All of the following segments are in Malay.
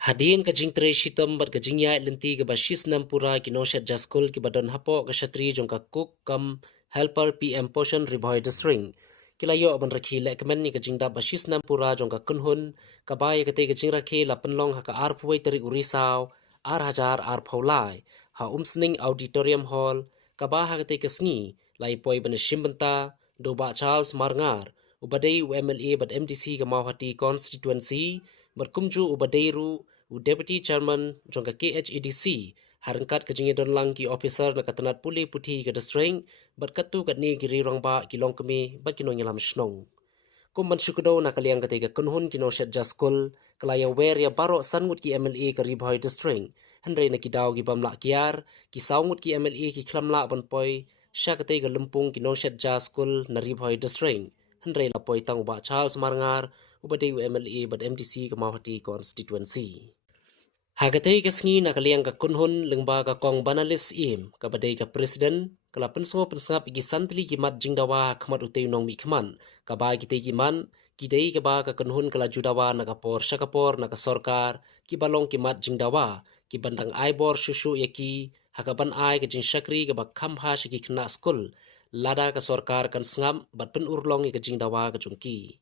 Hadin ka jing tre shitom bat ka jingya lenti ka bashis nampura kinoshat jaskul ki badon hapo ka shatri jong ka cook kam helper PM portion riboy string kilayo ban rakhi lekmen ni ka jingda bashis nampura jong ka kunhun ka bay ka te ka jing rakhi la penlong ha ka ar phuai tari urisau ar hajar ar phaulai ha umsning auditorium hall ka ba ha ka te ka sngi lai poi ban shimbanta do ba Charles Marngar ubadai UMLA bat MDC ka Mauhati constituency berkumju ubadairu Deputy Chairman jongka KHADC harangkat kejingi don lang ki officer na katanat puli puti ke distreng berkatu kat ni giri rong ba kilong kemi bat kino nyelam snong kumban syukudo na kaliang ketiga kunhun kino shet jaskul kelaya wer ya baro sangut ki MLA ke ribhoi distreng hendrai na kidau ki bamla kiar ki saungut ki MLA ki klamla ban poi sya ketiga lempung kino shet jaskul na ribhoi distreng hendrai la poi tang ba Charles Marngar ubadai MLA bat MDC ke Mauhati constituency Hagatay kasngi na kaliang ka kunhun lengba ka kong banalis im kabadai ka presiden kala penso pensangap igi santli ki mat jingdawa khmat utay nong mi khman kaba kitay ki man kidai ka ba ka kunhun kala judawa na kapor syakapor na ka sorkar ki balong ki mat jingdawa ki bandang aibor syusyu yaki hakaban ai ka jing syakri ka ba khamha syaki khna skul lada ka sorkar kan sngam bat pen urlong ka jingdawa ka jungki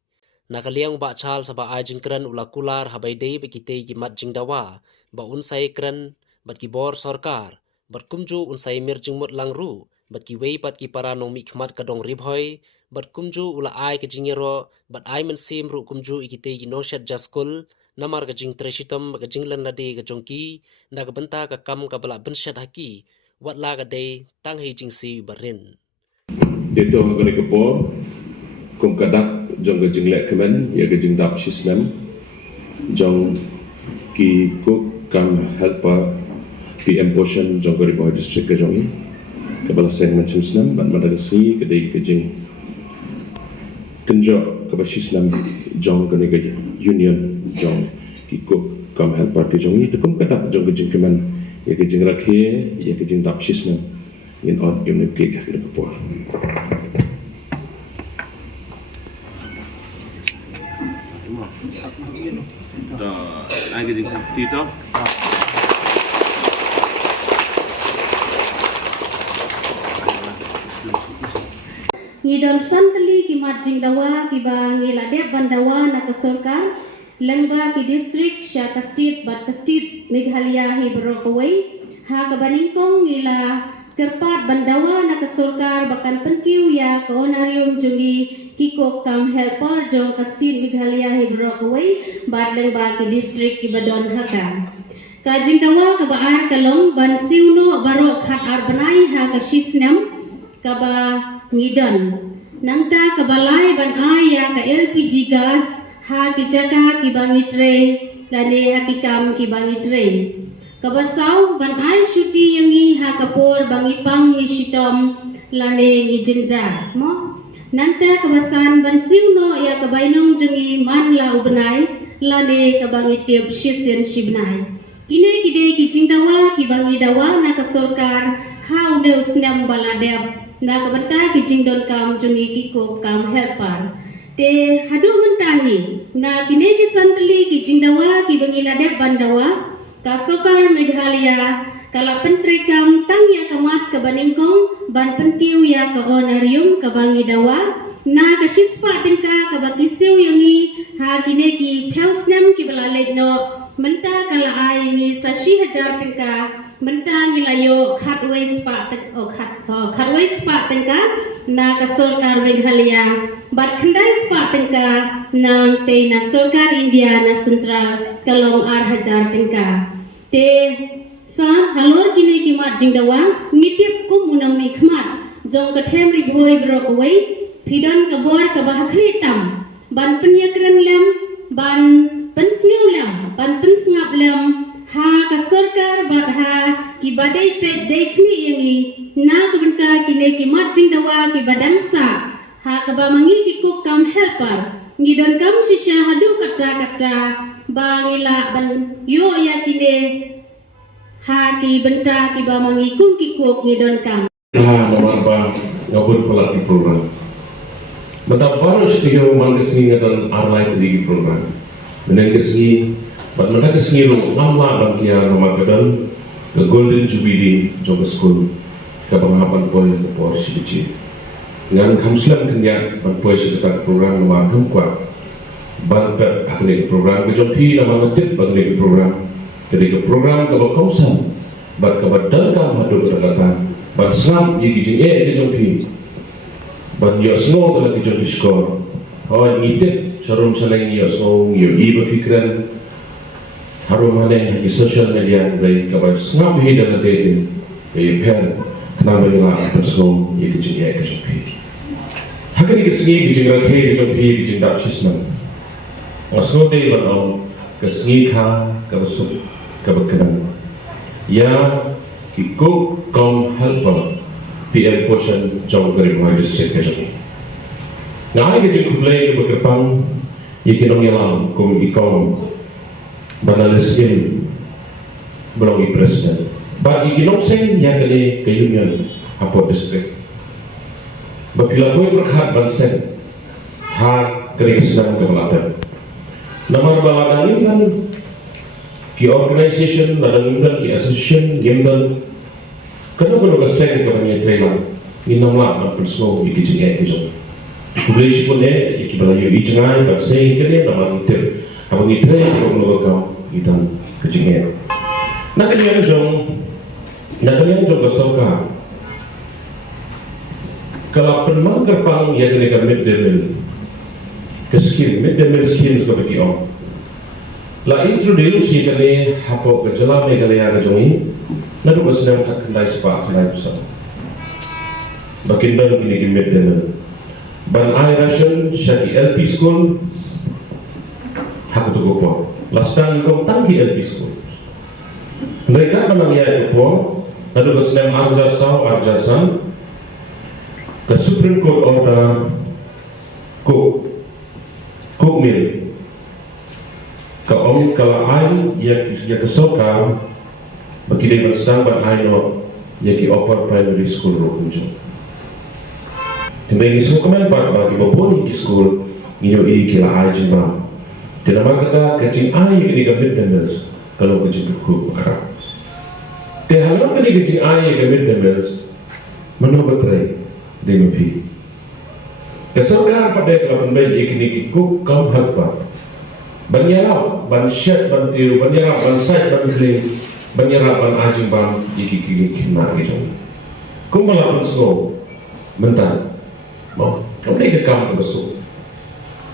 Nakaliang ba chal sa ba ajing kran ula kular habay day ba kitay gimat jingdawa ba unsay kran bat kibor sorkar bat kumju unsay mirjing mut langru bat kiway pat ki para nong mikmat kadong ribhoy bat kumju ula ay ka jingero bat ay mensim ru kumju ikitay ginoshat jaskul namar ka jing treshitom ka jinglan lade ka jongki na ka benta ka kam ka bala benshat haki wat la ka day tang hi jingsi barin Dito ko ni kapo kung kadak jong ka jinglek kemen ya ka jingdap sisnem jong ki cook kam helper PM portion jong ka riboy district ka jong ka bala segment sisnem ban madagasri ka dei ka jing kenjo ka ba sisnem jong ka ni ka union jong ki cook kam helper ka jong itu kung kadak jong ka jing kemen ya ka jing rakhe ya ka jingdap sisnem in on unit ke ka kapo Lagi di dito. Ngidon santali ki marjing dawa ki ba ngilade bandawa na kasorkar lengba ki district sya kastit bat kastit Meghalaya hi berokaway ha kabaningkong ngila kerpat bandawa na kasorkar bakan penkiw ya kaonarium jungi kiko kam helper jong kastit Meghalaya hi berokaway bat lengba ki district ki badon haka kajing dawa kabaar kalong ban siuno barok hat arbanai ha kasisnem kaba ngidon nangta kabalai ban aya ka LPG gas ha kijaka ki bangitre lane hakikam ki bangitre kabasaw ban ay syuti yangi ha kapor bangipang ni shitom lane ni jinja mo nangta kabasan ban siuno ya kabainong jungi manla ubnai lane kabangitib shisen shibnai kine kide ki jingdawa ki bangidawa na kasorkar ha udeus nam baladeb na kabanta ki jingdon kam jungi kiko kam helper te hadu mentahi na kine ki santli ki jingdawa ki bangilade bandawa kasokar Meghalaya kala pentri kam tangya kamat ka baningkong ban penkiu ya ka onarium ka bangidawa na kasispa tingka ka bakisiu yangi ha kine ki phausnam ki balalek no menta kala ai ni sashi hajar tingka mentang ilayo khatway spa tengka na ka sorkar Meghalaya bat khandai spa tengka nang te na sorkar India na central kalong ar hajar tengka te sa halor kini ki mat jingdawa nitip ku munang mi khmat jong ka them ri bhoi brok wei phidon ka bor ka bahkhli tam ban penyakran lem ban pensniu lem ban pensngap lem ha ka sorkar bat ha ki badai pe dekhni yangi na kabanta kine ki matching dawa ki badangsa ha ka ba mangi ki cook kam helper ngidon kam sisya hadu kata bangila ban yo ya kine ha ki benta ki ba mangi kum ki cook ngidon kam ha nomor ba ngabut pelatih program Mata baru setiap malas ni ngatan arlai tadi program menengkesi But mereka kesengiru lama bangkia Ramadan ke Golden Jubilee jong school ke penghapan boy ke porsi kecil. Dengan kamslam kenyak berpoy sekitar program nama kuat. Bantet akhirnya program ke jompi nama ngetip akhirnya program. Jadi ke program ke kawasan. Bat ke badalkan hadu berkatan. Bat senam di kijing ke jompi. Bat yuk sengong ke lagi jompi skor. Kawan ngitip sarum saleng yuk sengong yuk ibu fikiran. Harum haleng di social media dari kabar senam hidup nanti di pen kenapa yang lain bersong yang kecil kecil. Hakani kesengi kecil rakyat kecil kecil tak sisman. Masuk di dalam kesengi kah kebesuk kebekenan. Ya kikuk kaum helper PM portion jauh dari rumah district kecil. Ngai kecil kumlai berkepang ikinong yalam kum ikom. Banaliskin belum presiden. Bagi kinonseng yang kini ke Union Apot District. Bila kau berhak bansen, hak kerjasama kemeladan. Nama baladan ini kan ki organisation, ladang ini ki association, gimdan. Kenapa kalau keseng kebanyakan Thailand? Ini nama bersama iki jengai itu. Publish pun iki balayu ijengai, bansen kini nama itu. Apa gitu ya kalau kau kita kecingnya. Nak yang jong kesoka. Kalau penmang kerpang yang kena mid-day meal, keskin mid-day meal skin seperti om. La introduce kena hapok kejalan yang kena yang jongi. Nanti pasal tak kena sepak kena besar. Bakindan ini mid-day meal. Ban air ration syaki LP school. Aku tu gopo. Last time kau tanggi LP school. Mereka menangnya gopo. Lalu kesenam arjasan. The Supreme Court order cook meal. Kalau air yang kesokan bagi dia sedang berair yang di upper primary school rokunjo. Kemudian semua kemarin bagi bapun di school ini kira air jembang. Tidak kata kecing air ini gamit dembels kalau kecing berku kerap. Tehalang ini kecing air gamit dembels menurut berai demi. Keserkan pada kelapan bayi ini kikuk kaum harpa. Banyarap ban syet ban tiu banyarap ban sait ban kling banyarap ban ajing ban iki kina gitu. Kumpala pun slow mentan. Mau kami kekam besok.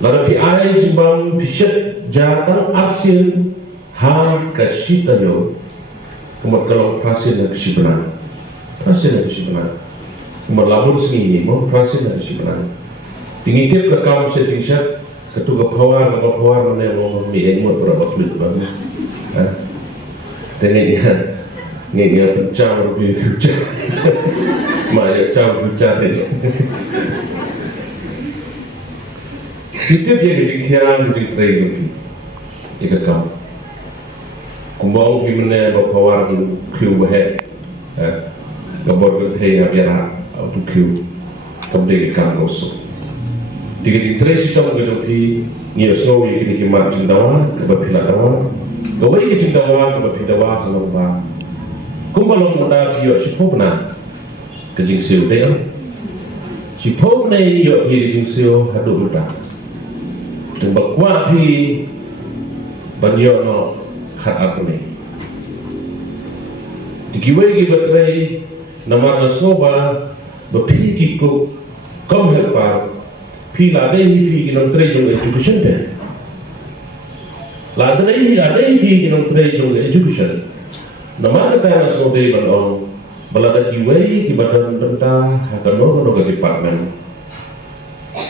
Lalu PI jimbang piset jatang asin ha kasita yo. Kemudian kalau prasin nak sibenan, kemudian labur sini mau prasin nak sibenan. Tinggi tip ke kaum setingkat ketua pawar mana mau mieng berapa kulit bang? Tengah dia pecah lebih pecah, macam pecah saja. Kita dia kecil terakhir jika kamu kumbau gimana berpawar tu kyu bahet, gambar berthai biara tu kyu kemudian kamu osok. Jika terakhir sistem kejopi ni osok ini kimat cintawa kebetulan dawa, kawai cintawa kebetulan dawa kalau bah. Kumbau muda biar siapa pernah kejing siu dia, siapa pernah biar kejing siu hadu muda. Tembak kuat pi banyak no kat apa ni. Dikiwai batrai nama nasoba berpi kiko kom helpar pi ladai pi kinom trai jong education deh. Ladai pi kinom trai jong education. Nama kata nasoba balong balada kiwai kibadan tentang akan no department.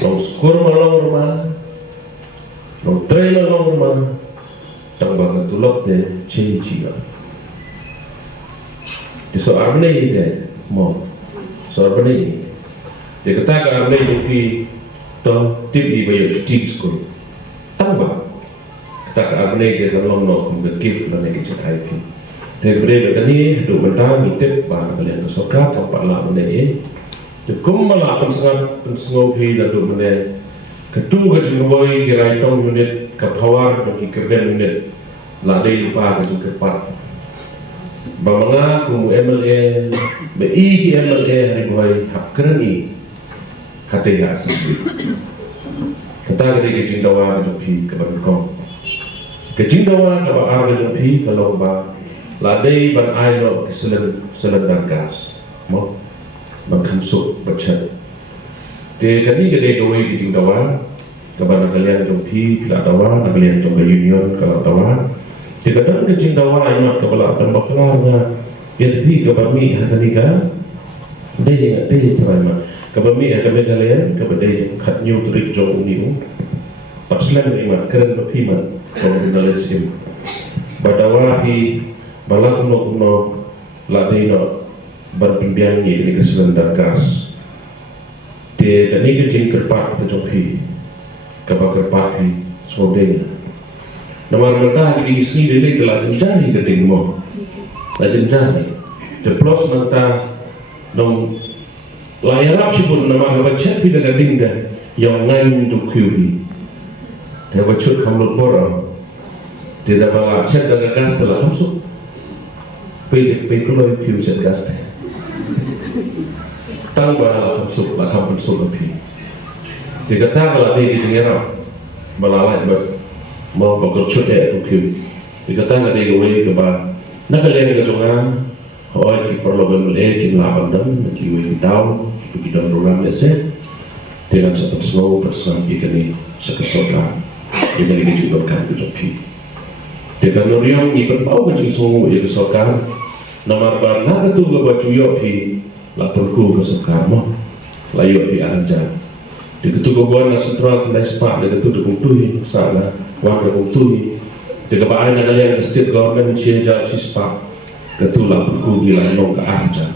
Long skor malong rumah. Long trailer long rumah tambah ketulok deh cici lah. Di soal ini deh mau soal ini. Dia kata kalau ini di tip di bayar stick school tambah. Kata kalau ini dia kalau nak gift mana kita IT. Dia beri begini dua benda mitip bahan kalian suka tempat lah ini. Cukup malah pensengopi dan dua benda. Ketua kejumpai kira itong unit kapawar bagi kerja unit ladai lupa ke kepat bamanga kumu MLA be i MLA hari boy hap kerani hati ya asli kata gede ke jingdawa ke jopi ke barkong ke jingdawa ke ba ke jopi kalau ba ladai ban ailo ke selen dan gas mo ban kamsuk bacet de kani gede gawe ke jingdawa ke ba kalian jopi kila dawa kalian jong union kalau dawa jika dalam kecing dawa ayat kepala tambah kelarnya ya tapi kebami hakaniga dia ingat dia ceramah kebami hakaniga kalian kepada kat new trik jong uniu paslan iman keren berpiman kalau minalesim badawahi balakuno ladino berpimpian ini keselan darkas de kani kecing kerpat kejopi kebakerpati sodenya nama mereka di sini dari telah jenjani gedeng mo, telah jenjani. Jeplos mereka dong layar apa sih pun nama kita cek pada gedeng dah yang ngain untuk kiri. Dia bacot kamlut borang, dia dah bawa cek dengan gas telah masuk. Kalau kiri cek gas teh, tang bawa masuk, lah kampun masuk lebih. Dia kata kalau dia di sini melalui bas mau bekerja itu kiri. Dikata nggak ada gawe ke bah. Nak kalian ke jongan, oh di perlombaan mulai di lapangan, di wing down, di dalam program lesson. Dengan satu slow persen ini sekesokan, dengan ini juga kan berjopi. Dengan nuriang ni berbau macam semua yang kesokan. Nomor barang itu gua cuyo di laporku kesokan mo, layu di anjang. Di ketua gua nasional kendai sepak, di ketua dukung tuhi sana. Warga Bukti, jika pak ayah kalian ke state government cia jalan sispa, ketulah berkugi lanong ke aja.